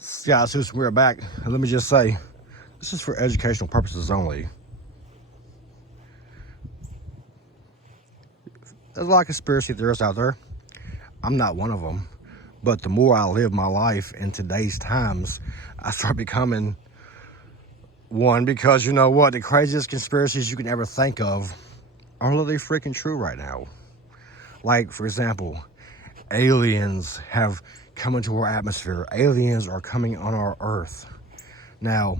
Scott Susan, we're back. And let me just say, this is for educational purposes only. There's a lot of conspiracy theorists out there. I'm not one of them. But the more I live my life in today's times, I start becoming one, because you know what? The craziest conspiracies you can ever think of are literally freaking true right now. Like, for example, aliens have come into our atmosphere. Aliens are coming on our Earth. Now,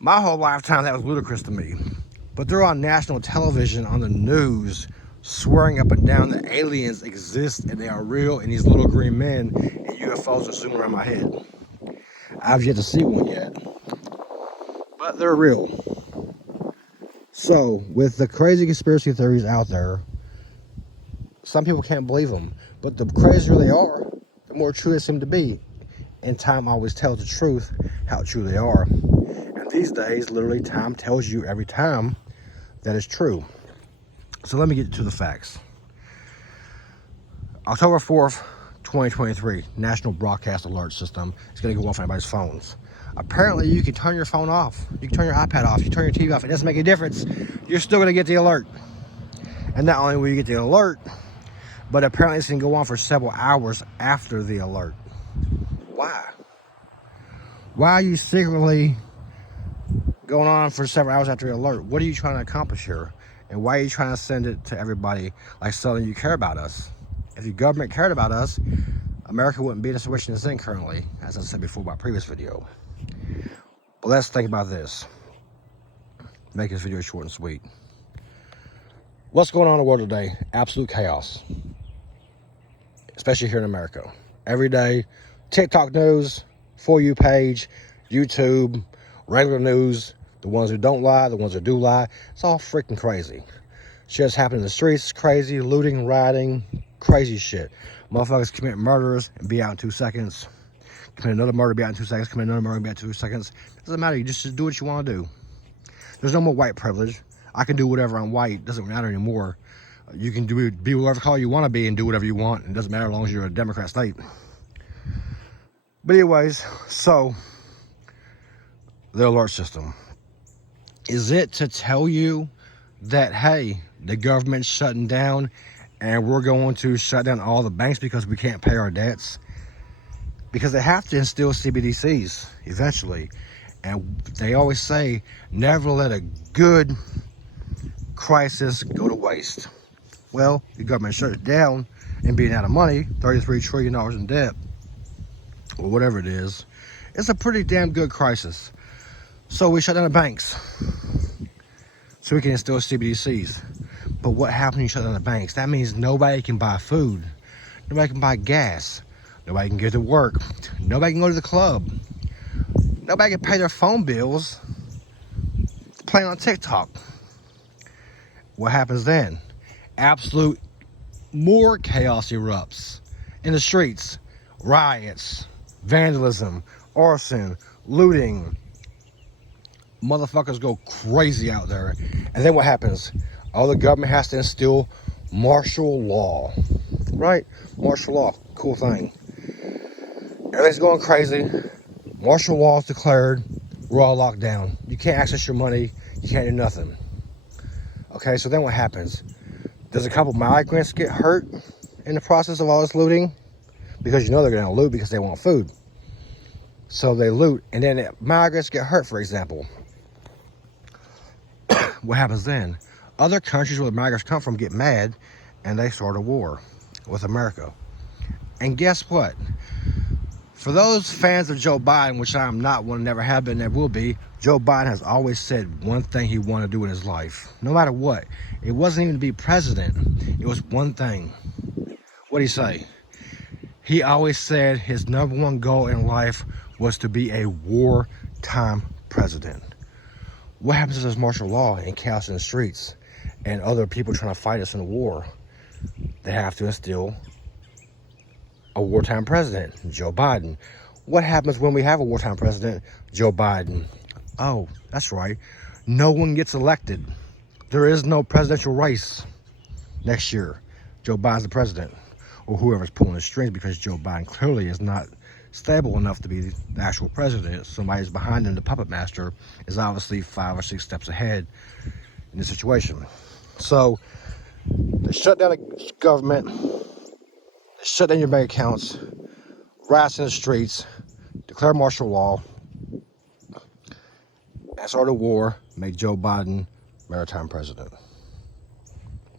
my whole lifetime, that was ludicrous to me. But they're on national television, on the news, swearing up and down that aliens exist and they are real, and these little green men and UFOs are zooming around my head. I've yet to see one yet, but they're real. So, with the crazy conspiracy theories out there, some people can't believe them, but the crazier they are, the more true they seem to be. And time always tells the truth, how true they are. And these days, literally, time tells you every time that it's true. So let me get to the facts. October 4th, 2023, National Broadcast Alert System is going to go off on everybody's phones. Apparently, you can turn your phone off. You can turn your iPad off. You can turn your TV off. It doesn't make a difference. You're still going to get the alert. And not only will you get the alert, but apparently it's going to go on for several hours after the alert. Why? Why are you secretly going on for several hours after the alert? What are you trying to accomplish here? And why are you trying to send it to everybody like saying you care about us? If the government cared about us, America wouldn't be in the situation it's in currently, as I said before in my previous video. But let's think about this. Make this video short and sweet. What's going on in the world today? Absolute chaos. Especially here in America. Every day, TikTok news, For You page, YouTube, regular news, the ones who don't lie, the ones who do lie. It's all freaking crazy. Shit's happening in the streets, crazy, looting, rioting, crazy shit. Motherfuckers commit murders and be out in 2 seconds. Commit another murder, be out in 2 seconds. Commit another murder, be out in 2 seconds. Doesn't matter, you just do what you want to do. There's no more white privilege. I can do whatever I'm white, doesn't matter anymore. You can be whatever color you want to be and do whatever you want. It doesn't matter as long as you're a Democrat state. But anyways, so the alert system. Is it to tell you that, hey, the government's shutting down and we're going to shut down all the banks because we can't pay our debts? Because they have to instill CBDCs eventually. And they always say, never let a good crisis go to waste. Well, the government shut it down and being out of money, $33 trillion in debt, or whatever it is. It's a pretty damn good crisis. So we shut down the banks so we can instill CBDCs. But what happens when you shut down the banks? That means nobody can buy food. Nobody can buy gas. Nobody can get to work. Nobody can go to the club. Nobody can pay their phone bills playing on TikTok. What happens then? Absolute more chaos erupts in the streets. Riots, vandalism, arson, looting. Motherfuckers go crazy out there. And then what happens? Oh, the government has to instill martial law. Right? Martial law. Cool thing. Everything's going crazy. Martial law is declared. We're all locked down. You can't access your money. You can't do nothing. Okay, so then what happens? Does a couple migrants get hurt in the process of all this looting? Because you know they're going to loot because they want food. So they loot, and then migrants get hurt, for example. What happens then? Other countries where the migrants come from get mad, and they start a war with America. And guess what? For those fans of Joe Biden, which I am not one, never have been, never will be, Joe Biden has always said one thing he wanted to do in his life. No matter what. It wasn't even to be president. It was one thing. What'd he say? He always said his #1 goal in life was to be a wartime president. What happens if there's martial law and chaos in the streets and other people trying to fight us in a war? They have to instill a wartime president, Joe Biden. What happens when we have a wartime president, Joe Biden? Oh, that's right. No one gets elected. There is no presidential race next year. Joe Biden's the president, or whoever's pulling the strings, because Joe Biden clearly is not stable enough to be the actual president. Somebody who's behind him, the puppet master, is obviously 5 or 6 steps ahead in this situation. So they shut down the government, they shut down your bank accounts, riots in the streets, declare martial law, and start a war, make Joe Biden maritime president,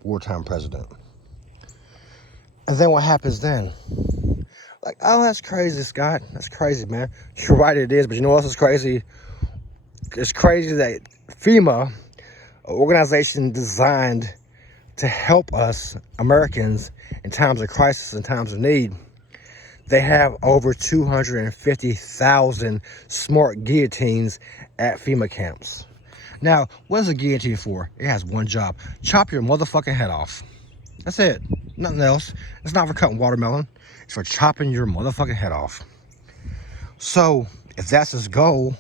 wartime president. And then what happens then? Like, oh, that's crazy, Scott. That's crazy, man. You're right, it is. But you know what else is crazy? It's crazy that FEMA, an organization designed to help us Americans in times of crisis and times of need, they have over 250,000 smart guillotines at FEMA camps. Now, what is a guillotine for? It has one job: chop your motherfucking head off. That's it. Nothing else. It's not for cutting watermelon. It's for chopping your motherfucking head off. So, if that's his goal,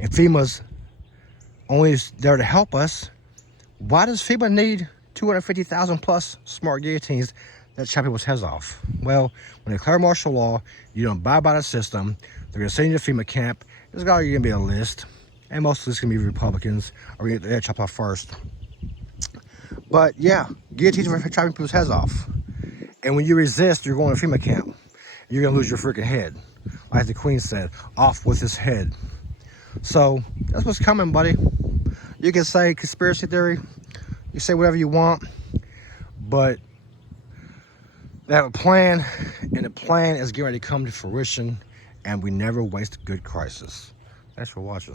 and FEMA's only there to help us, why does FEMA need 250,000 plus smart guillotines that chop people's heads off? Well, when they declare martial law, you don't abide by the system, they're going to send you to FEMA camp. There's going to be a list, and most of this is going to be Republicans, or going to get their chopped off first. But yeah, guillotines are for chopping people's heads off. And when you resist, you're going to FEMA camp. You're going to lose your freaking head. Like the Queen said, off with his head. So, that's what's coming, buddy. You can say conspiracy theory. You say whatever you want. But they have a plan, and the plan is getting ready to come to fruition. And we never waste a good crisis. Thanks for watching.